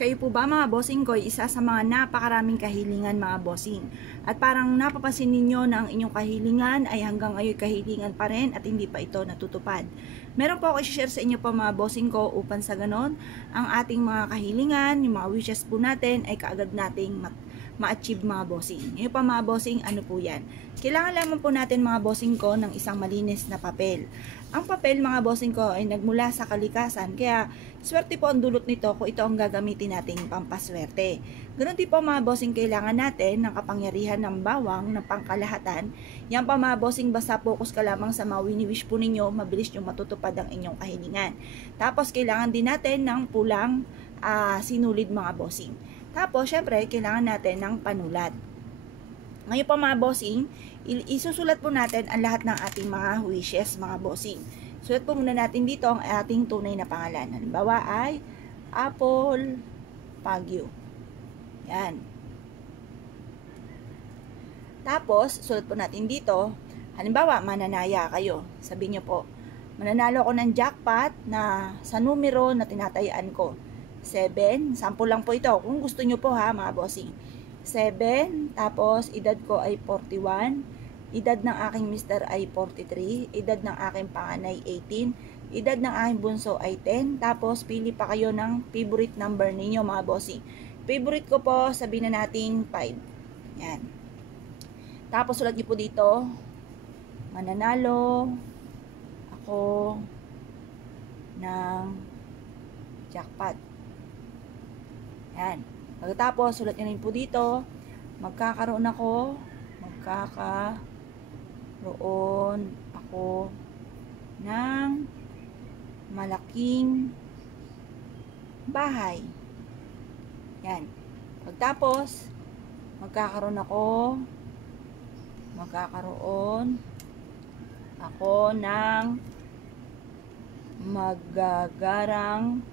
Kayo po ba mga bossing ko, isa sa mga napakaraming kahilingan mga bossing. At parang napapansin ninyo na ang inyong kahilingan ay hanggang ngayon kahilingan pa rin at hindi pa ito natutupad. Meron po ako i-share sa inyo po mga bossing ko upang sa ganon, ang ating mga kahilingan, yung mga wishes po natin ay kaagad nating ma-achieve mga bossing. Ngayon pa mga bossing, ano po yan? Kailangan lamang po natin mga bossing ko ng isang malinis na papel. Ang papel mga bossing ko ay nagmula sa kalikasan, kaya swerte po ang dulot nito kung ito ang gagamitin nating pampaswerte. Ganun din po mga bossing, kailangan natin ng kapangyarihan ng bawang, ng pangkalahatan. Yan pa mga bossing, basta focus ka lamang sa mga wini-wish po ninyo, mabilis nyo matutupad ang inyong kahilingan. Tapos kailangan din natin ng pulang sinulid mga bossing. Tapos, syempre, kailangan natin ng panulat. Ngayon pa mga bossing, isusulat po natin ang lahat ng ating mga wishes, mga bossing. Sulat po muna natin dito ang ating tunay na pangalan. Halimbawa ay Apple Pagyo. Yan. Tapos, sulat po natin dito, halimbawa, mananaya kayo. Sabihin nyo po, mananalo ako ng jackpot na sa numero na tinatayaan ko. 7, sample lang po ito. Kung gusto nyo po ha, mga bossing. 7, tapos edad ko ay 41, edad ng aking mister ay 43, edad ng aking panganay 18, edad ng aking bunso ay 10, tapos pili pa kayo ng favorite number ninyo mga bossing. Favorite ko po, sabihin na natin 5. Yan. Tapos sulat nyo po dito, mananalo ako ng jackpot. Yan. Pagkatapos, sulat nyo rin po dito, magkakaroon ako ng malaking bahay. Yan. Pagkatapos, magkakaroon ako ng magagarang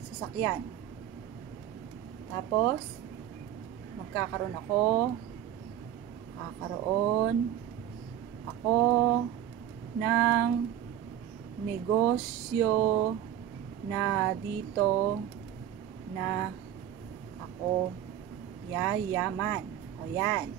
sasakyan. Tapos, magkakaroon ako ng negosyo na dito na ako yayaman. O yan.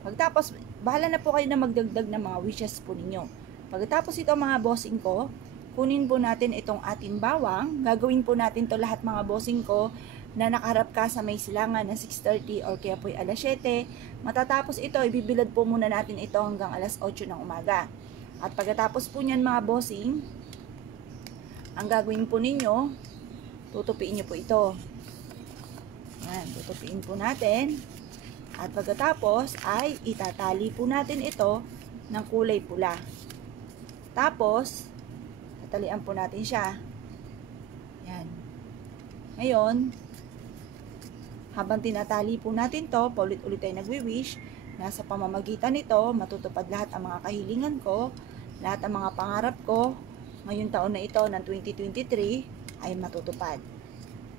Pagtapos, bahala na po kayo na magdagdag ng mga wishes po ninyo. Pagkatapos ito mga bossing ko, kunin po natin itong ating bawang. Gagawin po natin to lahat mga bossing ko na nakaharap ka sa may silangan na 6:30 or kaya po ay alas 7. Matatapos ito, ibibilad po muna natin ito hanggang alas 8 ng umaga. At pagkatapos po niyan mga bossing, ang gagawin po ninyo, tutupiin nyo po ito. Yan, tutupiin po natin. At pagkatapos ay itatali po natin ito ng kulay pula. Tapos, tatalian po natin siya. Yan. Ngayon, habang tinatali po natin to, paulit-ulit tayo nagwi-wish, nasa pamamagitan nito, matutupad lahat ang mga kahilingan ko, lahat ang mga pangarap ko, ngayong taon na ito ng 2023 ay matutupad.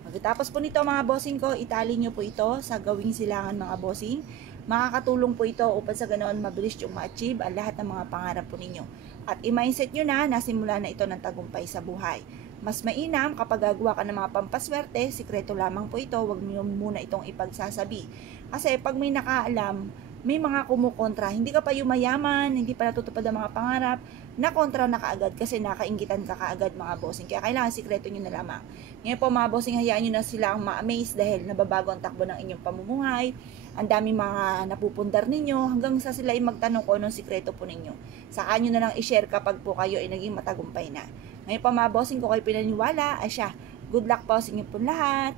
Pagkatapos po nito mga bossing ko, itali nyo po ito sa gawing silangan mga bossing. Makakatulong po ito upang sa ganoon mabilis yung ma-achieve ang lahat ng mga pangarap po ninyo. At i-mindset nyo na nasimula na ito ng tagumpay sa buhay. Mas mainam kapag gagawa ka ng mga pampaswerte, sikreto lamang po ito, huwag nyo muna itong ipagsasabi. Kasi pag may nakaalam, may mga kumukontra, hindi ka pa yumayaman, hindi pa natutupad ang mga pangarap, na kontra na kaagad kasi nakainggitan ka kaagad mga bossing. Kaya kailangan sikreto nyo na lamang. Ngayon po mga bossing, hayaan nyo na sila ang ma-amaze dahil nababago ang takbo ng inyong pamumuhay. Ang daming mga napupundar ninyo hanggang sa sila ay magtanong kung anong sikreto po ninyo. Saka nyo na lang i-share kapag po kayo ay naging matagumpay na. Ngayon po mga bossing, kung kayo pinaniwala, ay siya. Good luck po sa inyo po lahat.